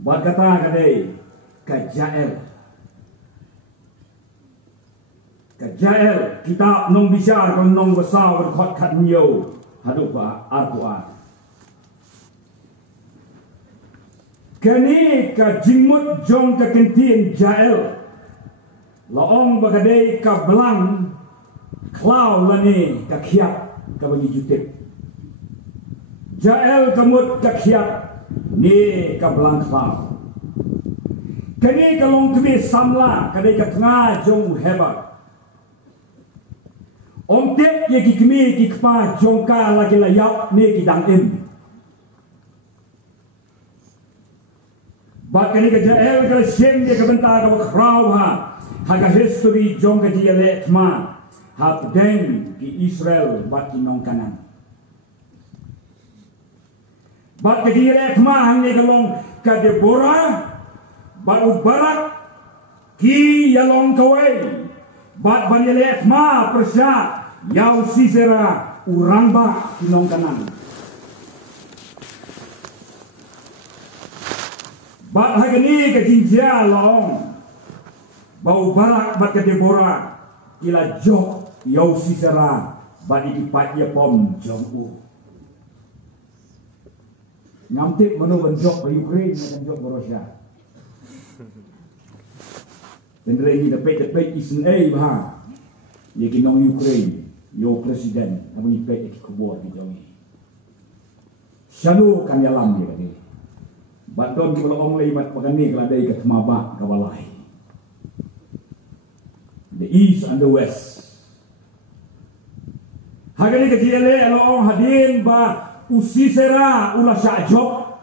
bat kata kadai ka jael kitab nong bisyar kon nong besar berkhot khat nyo hadu pa Al-Quran kani ka jingmut jong ka kentien jael laong bagadai ka belang klau lani ka khiap ka bagi jutip jael kamut ka khiap ni ka belang klau kani kalong kebe samla kadai ka tengah jong hebat om tep ye ki kemi ki kpa jongka lagi layap ni ki dang im bat kani ka jael ka shem ye ka benta ka khrau ha haga history jong ka dia le tma ha pedeng ki Israel bat ki nong kanan bat ka dia le tma hang ni kalong ka Deborah bat ubarak ki yalong kawai bat ban ye le tma persya Yau Sisera urangba kinong kanan. Bat hagani ke jinjia long. Bau barak bat ke Deborah. Kila jok Yau Sisera bat ikipat ye pom jong-u. Ngamtik manu jok ke Ukraine dan jok ke Rusia. Pendere dapet isen bah. Ye kinong Ukraine. Yo presiden namun ipet ek kubur di jongi shalu kan yalam dia ni baton ki belong lay mat pagani keladai ke temaba kawalai the east and the west hagani ke jiele long hadin ba usisera ula syajok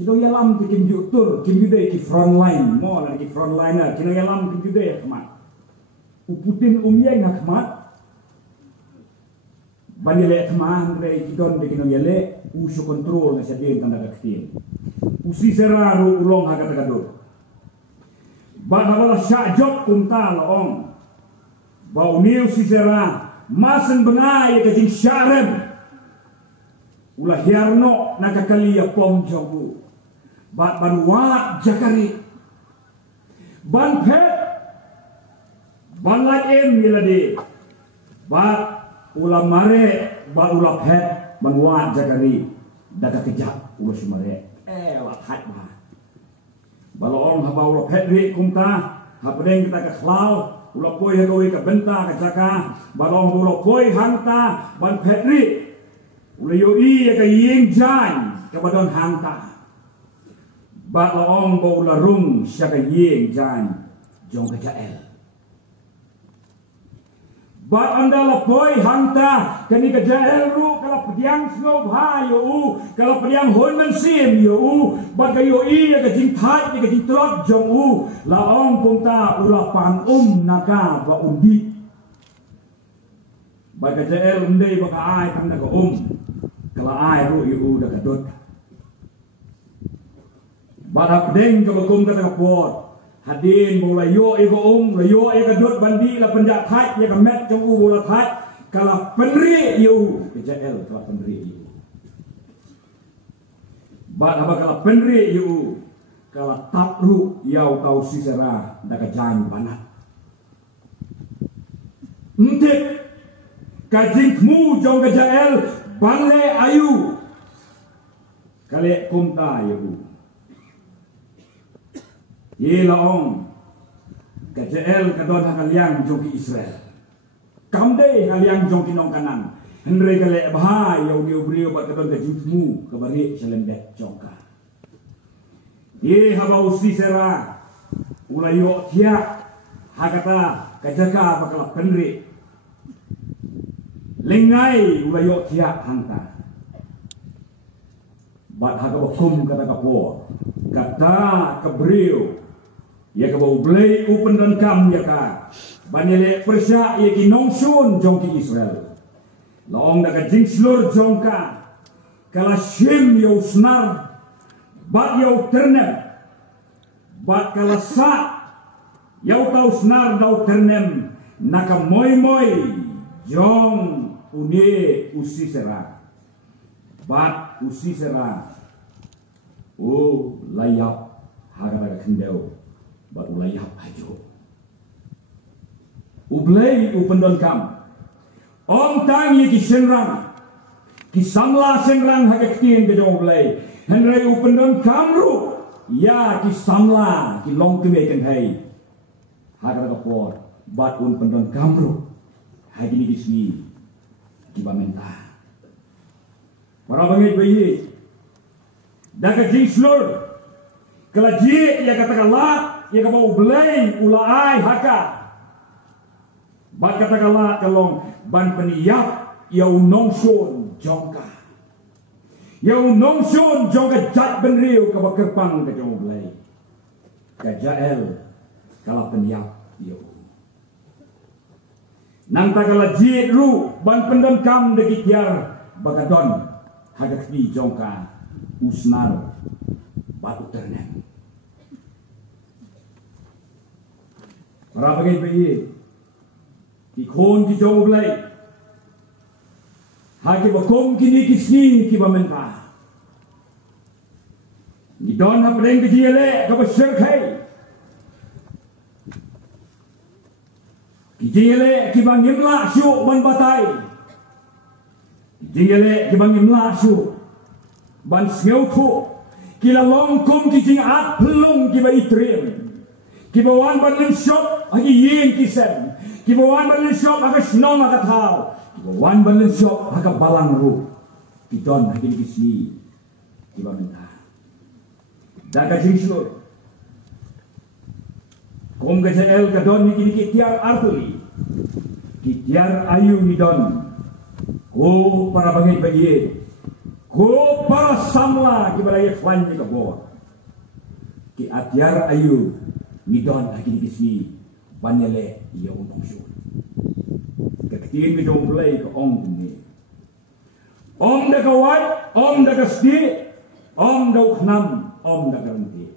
kilo yalam bikin jutur kim jude ki front line mo lagi front liner kilo yalam kim jude kemat Putin umyai ngakmat banile kemahan rei kidon de kinong yale usu kontrol na sadien tanda kaktin usi seraru ulong haga tagado ba wala syajok punta loong ba uniu si sera masen benai ke jing syarem ulah hiarno nakakalia pom jogu ba banwat jakari ban pet Banlat em yelade, bat ulam mare, bat ulam pet, banwat jakari, daga kejap ulas mare, wat hat bah. Balong haba ulam pet ri kumta, hapedeng kita ke klau, ulam koi hagawi ke benta ke jaka, balong ulam koi hangta, ban pet ri, ulam yoi ke ying jan, ke badon hangta. Bat laong ba ulam rung syaka ying jan, jong ke jael. Bat anda lapoi hangta kani ka jael ru kala pediang snow hayo kala pediang hon man sim yo bat kayo i ka jing thai ka jing trot jong u laong punta ura pan naka ba undi bat ka jael undai ba ka ai tang ka kala ai ru yu da ka dot bat ap deng ka kum ka ka pot hadin bola yo ego layo ego dot bandi la penjat thai ya ka met jong u bola thai kala penri yu kejael kala penri yu bat apa kala penri yu kala tapru yau kau Sisera da ka jan banat ntik kajing mu jong kejael bangle ayu kale kumta yu ye laong KJL kadon hakaliang jong ki Israel kamde haliang jong ki nong kanan henre kale bahai yau dia brio bat kadon ka jingmu ke bari selembek jongka ye habau Sisera ulayo tiak hakata kajaka bakal penri lengai ulayo tiak hanta bat haga bakum kata kapor kata kebriu ya ka bau blei upen dan kam ya ka banele persya ya ki nongsun jongki Israel laong daga jingslur jongka kala shim yo snar bat yo ternem bat kala sa yo tau snar dau ternem naka moy moy jong une usisera bat usisera layap haga kendeu bat layap ajo ublei upendon kam om tang ye ki senrang ki samla senrang haga kien ke jong ublei henry upendon kamru ya ki samla ki long keme ken hai haga kapor bat upendon kamru hagi ni kisni ki bamenta para bangit bayi daga jingslur kala ji ya katakan lat ya ka bau belai ulai haka bat katakan lat kalong ban peniyap yau nongson jongka yau nongson jongka jat benriu ka bakerpang ka jong belai ka jael kala peniyap yau nang takala ji ru ban pendon kam degi tiar bagadon haga kni jongka usnar batu ternem para bagai bayi ikon ki jong ulai hagi bakom kini kisni ki bamenta ni don ha preng ki jele ka basir khai ki jele ki bangimla syu ban batai jingele ki bangimla syu ban sngeu thu kila long kum ki jing at plung ki ba itrim ki ba wan ban len shop agi yin ki sem ki ba wan ban len shop aga snong aga thau ki ba wan ban len shop aga balang ru ki don agi ki sni ki ba menta daga jing slur kom ga el ka don ni ki tiar artuli ki tiar ayu ni don ko para bangai bayi ko para samla ki balaya flan ni kabor ki atyar ayu ni don lagi ni kisni banyale ya unong syu kaktin mi dong play ko ong ni om da kawai om da kasdi om da ukhnam om da garanti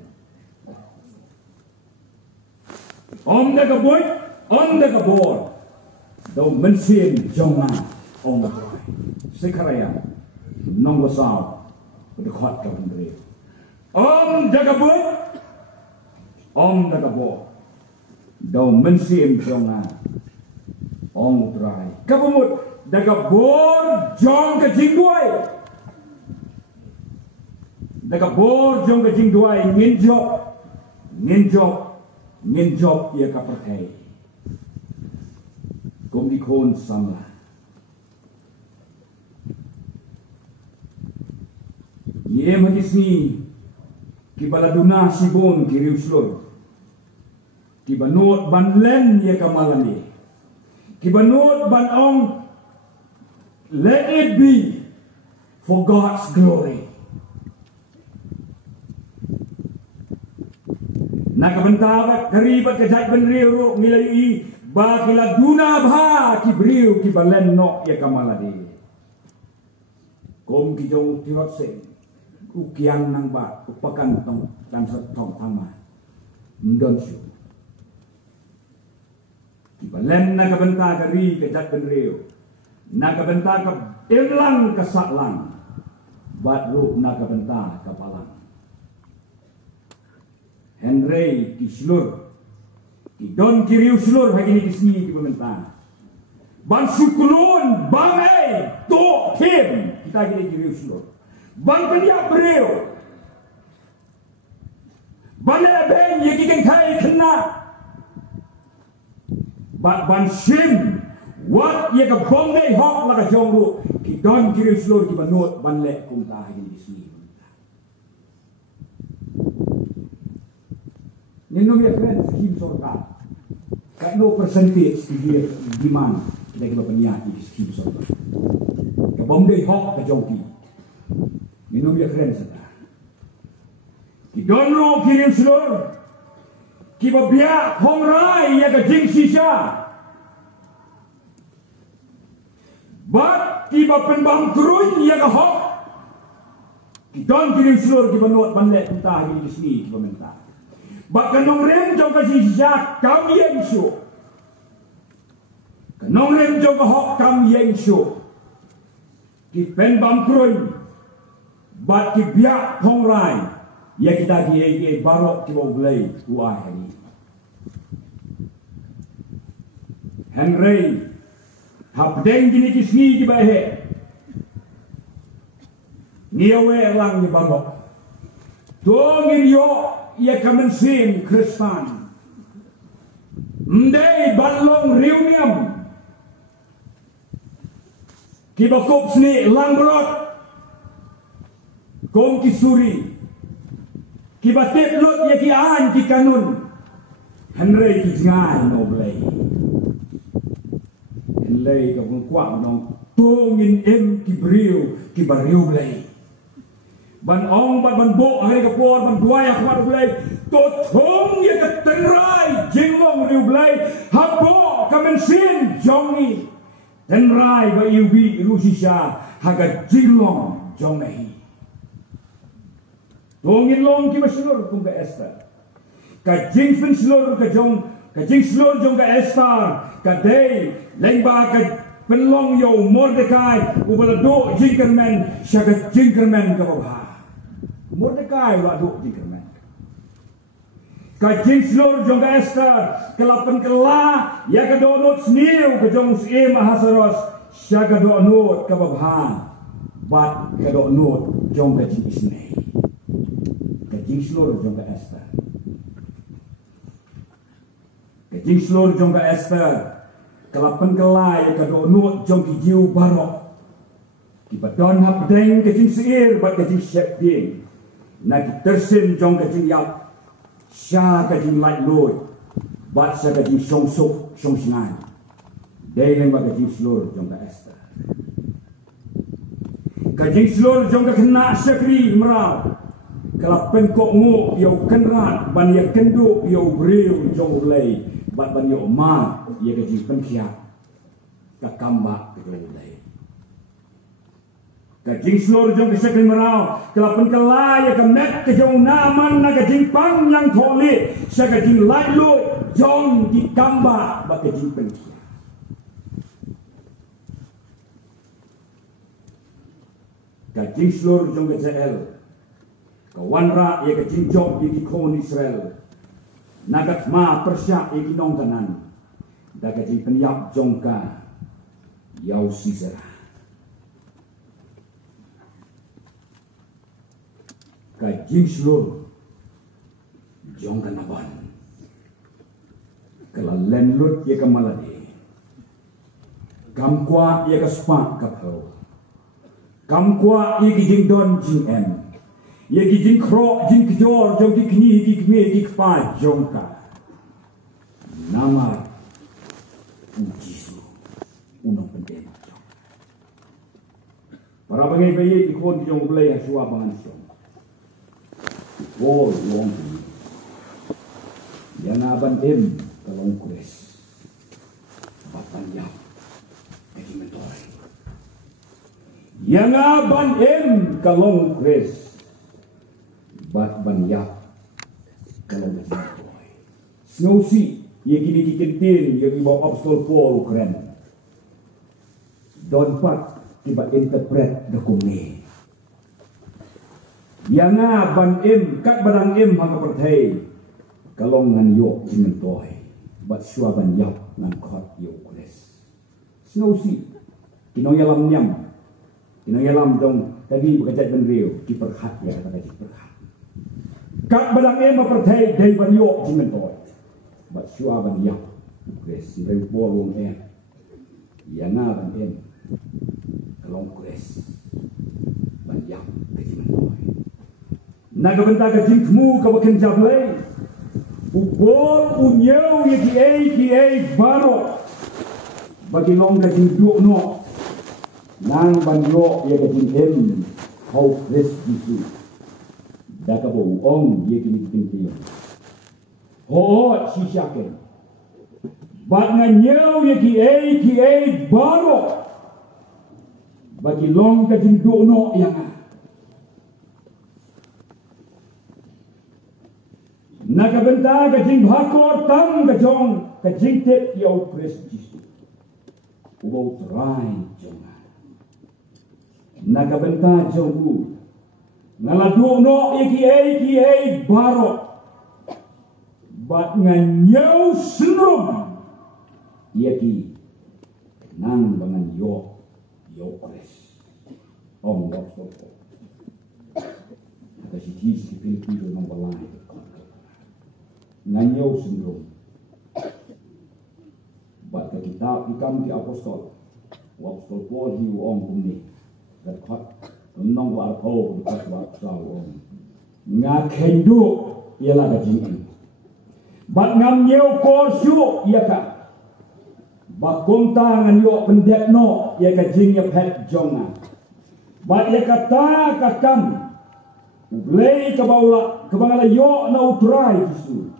om da kaboy om da kabor do mensin jonga om da sekaraya nong basau dekat ka pendiri om dagabo do mensin jonga om trai kabumut dagabor jong ka jingduai dagabor jong ka jingduai nginjok ia ka perkai kum dikon samla ye magisni ki baladuna sibon ki riuslor ki banot banlen ye kamalani ki banot banong let it be for God's glory nakabantawat karibat kajat benriu milai ba kiladuna bha ki briu ki balen no ye kamalani kom ki jong tiwak se ukiang nang ba upakan tong dan setong tama ndon syu kibalen na kabenta kari kejat benriu na kabenta ka irlang kasaklang bat ru na kabenta kapalang Henry kislur ki don kiriu slur hagini kisni ki bementa ban sukulun bangai to tim kita gini kiriu slur ban kenia breu ban ben ye ki kai kena ban sim wat ye ka bongai hok la ka jongru ki don kiriu slur ki banot ban le kum ta hagini kisni Ninong ya keren skim sorta. Kat no percentage dia demand kita kita peniat di skim sorta. Ke Bombay hok ke Jongki. Ninong ya keren sana. Ki donro kirim selur. Ki babia hong rai ya ke jing sisa. Bat ki bapen bang kurun ya ke hok. Ki don kirim selur ki banot banlet entah di sini ki pemerintah. Bat kanong rem jong ka sisa kam yang syo. Kanong rem jong ka hok kam yang syo. Ki pen bang kurun. Bat ki biak hong rai. Ya kita ki barok ki boleh tuai hari. Henry hapdeng gini ki sni ki bahe. Niawe lang ni barok. Dongin yo ya kamen sim Kristan. Mdei balong reunion. Ki bakop sni lang berot. Kong ki suri. Kibatip lot ya ki an ki kanun. Henry ki ngan no blay. Henry ka kung kwa nong tungin em ki brio ki bariu blay. Ban ong ban bo hari ka por ban duaya ka blay. To thong ya ka tenrai jinglong riu blay. Habo ka mensin jongi. Tenrai ba yubi rusisha haga jinglong jongi. Dongin long ki maslur kung ka Esther. Ka jing fin slur ka jing slur jong ka Esther. Ka day lengba ka penlong yo Mordecai ubala do jinkerman siya ka jinkerman ka babha. Mordecai wa do jinkerman. Ka jing slur jong ka Esther kelapan kela ya ka do not sniu ka jong si Mahasaros siya ka do not ka babha. Bat ka do not jong ka jing isnay. Kajing seluruh jongga Esther. Kajing seluruh jongga Esther. Kelapan kelai kadonut jongki jiu barok. Kibadon hapdeng kajing seir bat kajing syek ding. Nagi tersin jong kajing yap. Sya kajing light load. Bat sya kajing song sok song singai. Deng bat kajing seluruh jongga Esther. Kajing seluruh jongga kena syakri merau. Kalau pengkok nguk yo kenrat ban ya kenduk yo breu jong ulai bat ban yo ma ya gaji penkiat ka kamba ke ulai ka jing slor jong ke sekren merau kalau pengkala ya kemet ke jong naman na ka jing pang yang tholi sa ka jing lai lu jong di kamba ba ke jing penkiat ka jing slor jong ke Israel kawanra ya kejinjok di kon Israel nagat ma persya ya kinong tanan daga jing penyap jongka yau Sisera kajing seluruh jongka naban kala lenlut ya kamalade kamkwa ya kaspa kapho kamkwa ya kijing don jing em ye ki jing kro jing kjor jong ki kni ki kme ki kpa jongka nama ujisu unong pendema jong para bangai bayi ki kon jong blai hasua bangan jong bol long yana ban em kalong kres bapan yap ki mentor yana ban em kalong kres bat banyak kalau macam boy snowsi ye gini kikentin ye bawa obstol pol keren don pat tiba interpret dokumen yang ban em kat badang em hang pertai kalau ngan yo jimen toy bat syua ban yap ngan khot yo kres snowsi kinong yalam nyam kinong yalam dong tadi berkajat ben rio ki perhat ya kata ki perhat kat badang em pertai dai ban yo jimen toy bat syua ban yap kres reu bolong em yang ban em kalong kres ban yap ke jimen toy naga benta ka jingmu ka bakin jablay Upol unyau ye ki ei baro bagi long ka jing du no nang ban yo ye ka jing em hau kres bisu da ka bo ong ye ki tin tin ho si syaken bat nga nyau ye ki ei baro bagi long ka jing du no yang nakabenta ka jing bhakor tam ka jong ka jing tep yo kres bisu ubo try jong nakabenta jong u ngaladu no iki ei baro bat nganyau senrum yaki nang bangan yo kres om waktu ada si kisi pilih nomor lain nganyau senrum bat ka kitab ikam ki apostol Paul hi ong kumni dat khat nong war ko kat wa sao ong nga khendu yala ka jing bat ngam nyeu ko syu ya ka ba kong ta ngan yo pendet no ya ka jing ya phet jonga bat ya ka ta ka kam lei ka baula ka bangala yo na utrai Yesus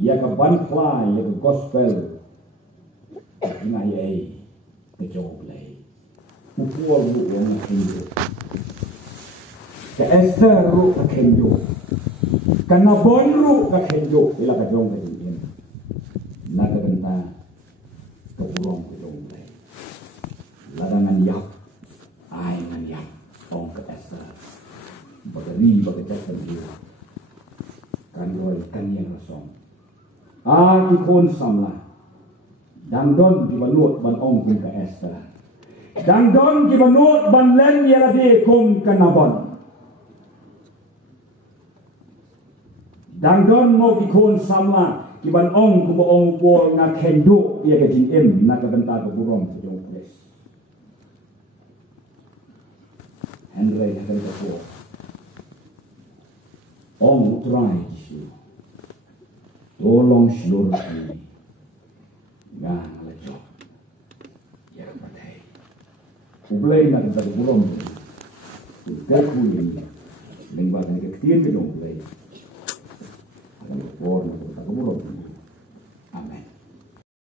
ya ka ban fly ya ka gospel ina ye ke jog lei upual bu yang hindu ke Esther ru ka hindu kana bon ru ka hindu ila ka jong ka jing na ka benta ka burong ka jong lei larangan yak ai ngan yak ong ka Esther bagari bagacat dia kan roy kan yang rasong ki kon samla dang don ki banut ban ong kun ka Esther dang don ki banut ban len yala de kum kanabon dang don mo ki kon samla ki ban ong ku ong pol na kendo ya ka jing em na ka benta ka burong ka jong pres Henry ka ka po ong utrai Yesus tolong seluruh ini ngang lecok ya pakai ublay na kita burong kita kuyin lingba na kita kitin dong ublay akan lapor na kita burong